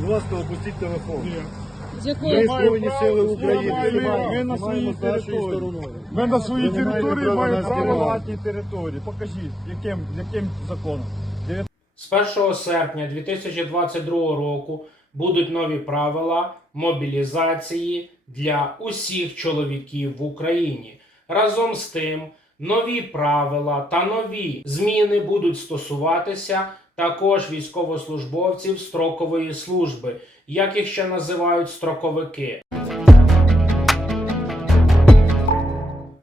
Будь ласка, опустіть телефон. Ні. З Ми Збройні сили України. маємо- ми на своїй території. Ми на своїй території маємо право знімати. владні території. Покажіть, яким, яким законом. З 1 серпня 2022 року будуть нові правила мобілізації для усіх чоловіків в Україні. Разом з тим, нові правила та нові зміни будуть стосуватися також військовослужбовців строкової служби, як їх ще називають строковики.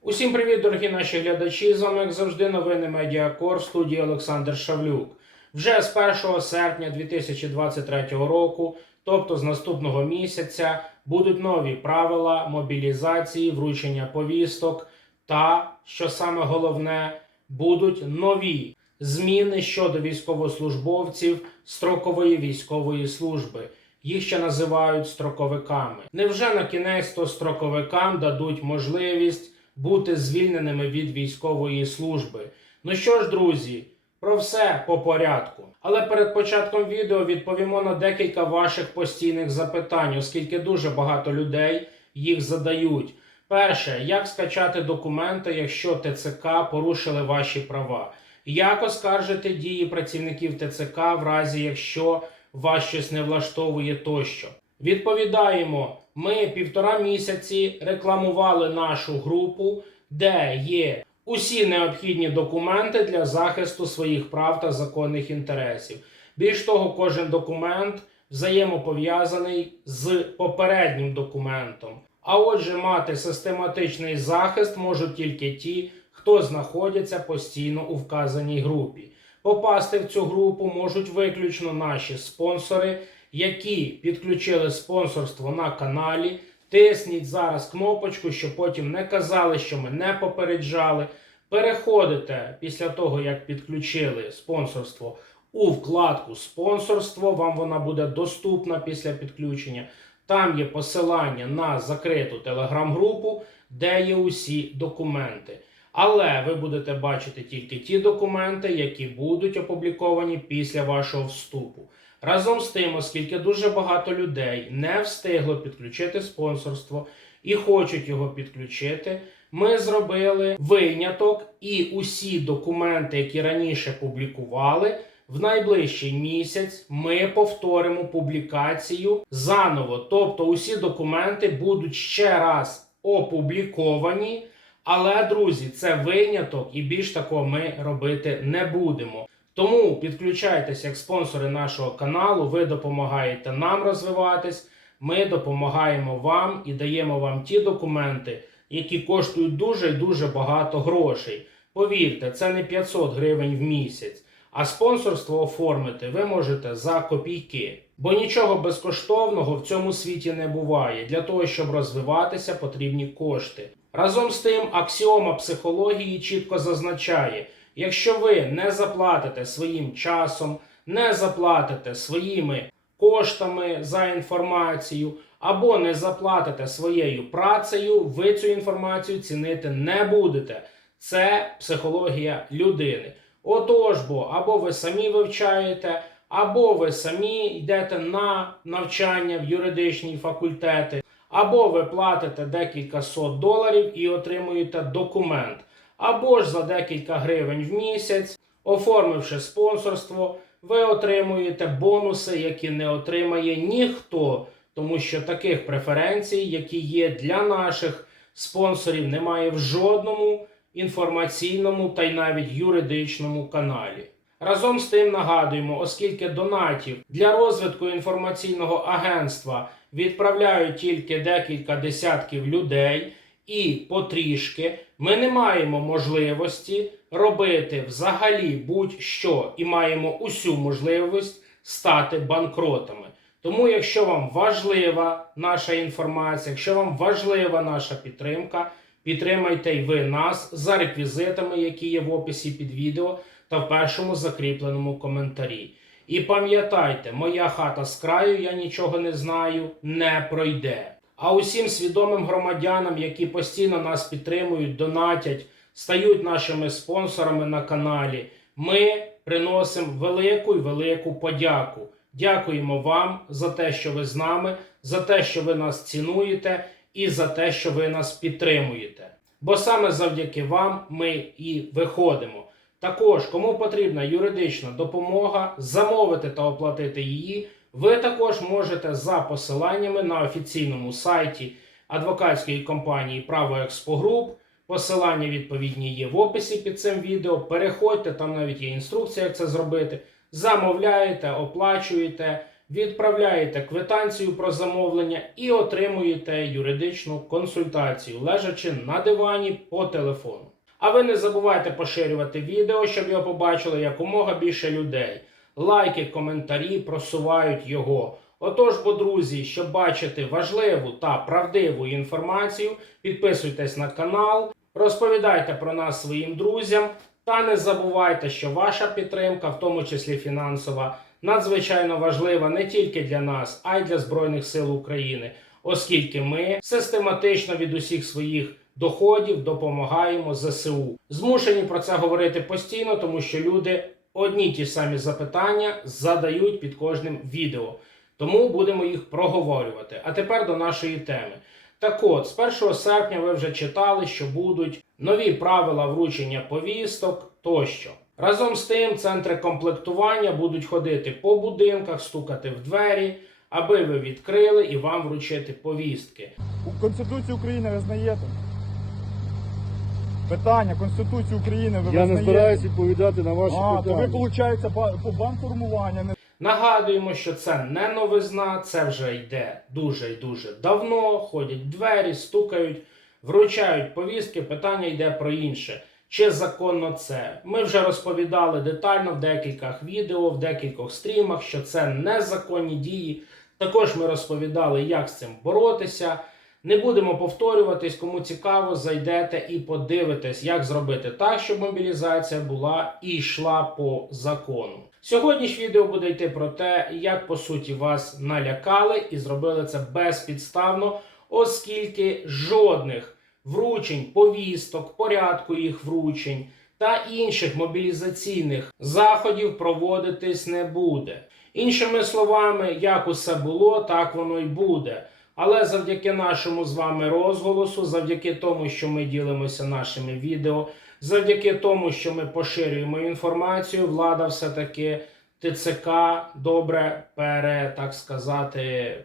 Усім привіт, дорогі наші глядачі! З вами, як завжди, новини Медіакор в студії Олександр Шавлюк. Вже з 1 серпня 2023 року, тобто з наступного місяця, будуть нові правила мобілізації, вручення повісток та, що саме головне, будуть нові зміни щодо військовослужбовців строкової військової служби. Їх ще називають строковиками. Невже на кінець то строковикам дадуть можливість бути звільненими від військової служби? Ну що ж, друзі, про все по порядку. Але перед початком відео відповімо на декілька ваших постійних запитань, оскільки дуже багато людей їх задають. Перше, як скачати документи, якщо ТЦК порушили ваші права? Як оскаржити дії працівників ТЦК в разі, якщо вас щось не влаштовує тощо? Відповідаємо, ми півтора місяці рекламували нашу групу, де є усі необхідні документи для захисту своїх прав та законних інтересів. Більш того, кожен документ взаємопов'язаний з попереднім документом. А отже, мати систематичний захист можуть тільки ті, хто знаходяться постійно у вказаній групі. Попасти в цю групу можуть виключно наші спонсори, які підключили спонсорство на каналі. Тисніть зараз кнопочку, щоб потім не казали, що ми не попереджали. Переходите після того, як підключили спонсорство у вкладку спонсорство. Вам вона буде доступна після підключення. Там є посилання на закриту телеграм-групу, де є усі документи. Але ви будете бачити тільки ті документи, які будуть опубліковані після вашого вступу. Разом з тим, оскільки дуже багато людей не встигло підключити спонсорство і хочуть його підключити, ми зробили виняток і усі документи, які раніше публікували, в найближчий місяць ми повторимо публікацію заново. Тобто, усі документи будуть ще раз опубліковані. Але, друзі, це виняток, і більш такого ми робити не будемо. Тому підключайтеся як спонсори нашого каналу. Ви допомагаєте нам розвиватись. Ми допомагаємо вам і даємо вам ті документи, які коштують дуже і дуже багато грошей. Повірте, це не 500 гривень в місяць. А спонсорство оформити ви можете за копійки. Бо нічого безкоштовного в цьому світі не буває. Для того, щоб розвиватися, потрібні кошти. Разом з тим, аксіома психології чітко зазначає: якщо ви не заплатите своїм часом, не заплатите своїми коштами за інформацію, або не заплатите своєю працею, ви цю інформацію цінити не будете. Це психологія людини. Отож бо, або ви самі вивчаєте, або ви самі йдете на навчання в юридичні факультети, або ви платите декілька сот доларів і отримуєте документ, або ж за декілька гривень в місяць, оформивши спонсорство, ви отримуєте бонуси, які не отримає ніхто, тому що таких преференцій, які є для наших спонсорів, немає в жодному інформаційному та й навіть юридичному каналі. Разом з тим нагадуємо, оскільки донатів для розвитку інформаційного агентства відправляють тільки декілька десятків людей і потрішки, ми не маємо можливості робити взагалі будь-що і маємо усю можливість стати банкротами. Тому, якщо вам важлива наша інформація, якщо вам важлива наша підтримка, підтримайте й ви нас за реквізитами, які є в описі під відео та в першому закріпленому коментарі. І пам'ятайте, моя хата з краю, я нічого не знаю, не пройде. А усім свідомим громадянам, які постійно нас підтримують, донатять, стають нашими спонсорами на каналі, ми приносимо велику і велику подяку. Дякуємо вам за те, що ви з нами, за те, що ви нас цінуєте, і за те, що ви нас підтримуєте. Бо саме завдяки вам ми і виходимо. Також, кому потрібна юридична допомога, замовити та оплатити її, ви також можете за посиланнями на офіційному сайті адвокатської компанії Право Експогруп. Посилання відповідні є в описі під цим відео. Переходьте, там навіть є інструкція, як це зробити. Замовляєте, оплачуєте, відправляєте квитанцію про замовлення і отримуєте юридичну консультацію, лежачи на дивані по телефону. А ви не забувайте поширювати відео, щоб його побачило якомога більше людей. Лайки, коментарі просувають його. Отож, бо друзі, щоб бачити важливу та правдиву інформацію, підписуйтесь на канал, розповідайте про нас своїм друзям. Та не забувайте, що ваша підтримка, в тому числі фінансова, надзвичайно важлива не тільки для нас, а й для Збройних сил України, оскільки ми систематично від усіх своїх доходів допомагаємо ЗСУ. Змушені про це говорити постійно, тому що люди одні ті самі запитання задають під кожним відео. Тому будемо їх проговорювати. А тепер до нашої теми. Так от, з 1 серпня ви вже читали, що будуть нові правила вручення повісток тощо. Разом з тим, центри комплектування будуть ходити по будинках, стукати в двері, аби ви відкрили і вам вручити повістки. Конституцію України ви знаєте? Питання Конституції України ви Я не визнаєте? відповідати на ваші А, то ви, питання. виходить, по банформування не Нагадуємо, що це не новизна, це вже йде дуже і дуже давно. Ходять в двері, стукають, вручають повістки. Питання йде про інше. Чи законно це? Ми вже розповідали детально в декількох відео, в декількох стрімах, що це незаконні дії. Також ми розповідали, як з цим боротися. Не будемо повторюватись, кому цікаво, зайдете і подивитесь, як зробити так, щоб мобілізація була і йшла по закону. Сьогодні ж відео буде йти про те, як по суті вас налякали і зробили це безпідставно, оскільки жодних вручень, повісток, порядку їх вручень та інших мобілізаційних заходів проводитись не буде. Іншими словами, як усе було, так воно й буде. Але завдяки нашому з вами розголосу, завдяки тому, що ми ділимося нашими відео, завдяки тому, що ми поширюємо інформацію, влада все-таки ТЦК добре пере, так сказати,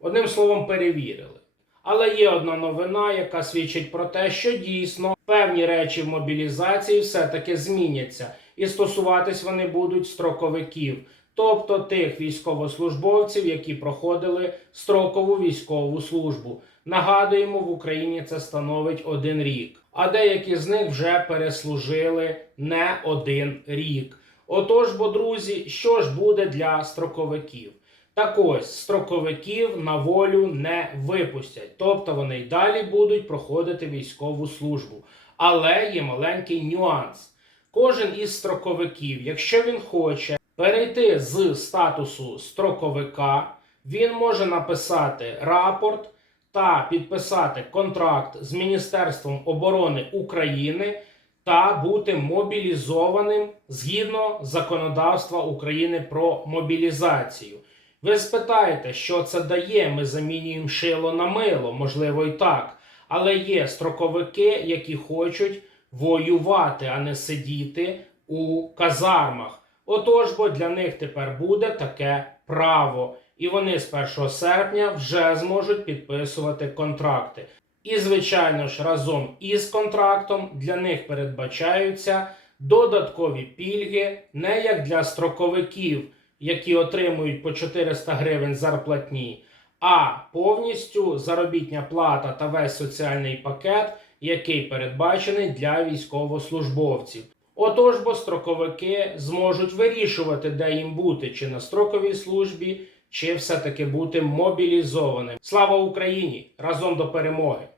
одним словом, перевірили. Але є одна новина, яка свідчить про те, що дійсно певні речі в мобілізації все-таки зміняться, і стосуватись вони будуть строковиків, тобто тих військовослужбовців, які проходили строкову військову службу. Нагадуємо, в Україні це становить один рік, а деякі з них вже переслужили не один рік. Отож, бо друзі, що ж буде для строковиків? Так ось строковиків на волю не випустять, тобто вони й далі будуть проходити військову службу. Але є маленький нюанс. Кожен із строковиків, якщо він хоче перейти з статусу строковика, він може написати рапорт та підписати контракт з Міністерством оборони України та бути мобілізованим згідно законодавства України про мобілізацію. Ви спитаєте, що це дає? Ми замінюємо шило на мило, можливо, і так. Але є строковики, які хочуть воювати, а не сидіти у казармах. Отож, бо для них тепер буде таке право, і вони з 1 серпня вже зможуть підписувати контракти. І, звичайно ж, разом із контрактом для них передбачаються додаткові пільги, не як для строковиків, які отримують по 400 гривень зарплатні, а повністю заробітня плата та весь соціальний пакет, який передбачений для військовослужбовців. Отож, бо строковики зможуть вирішувати, де їм бути, чи на строковій службі, чи все-таки бути мобілізованим. Слава Україні! Разом до перемоги!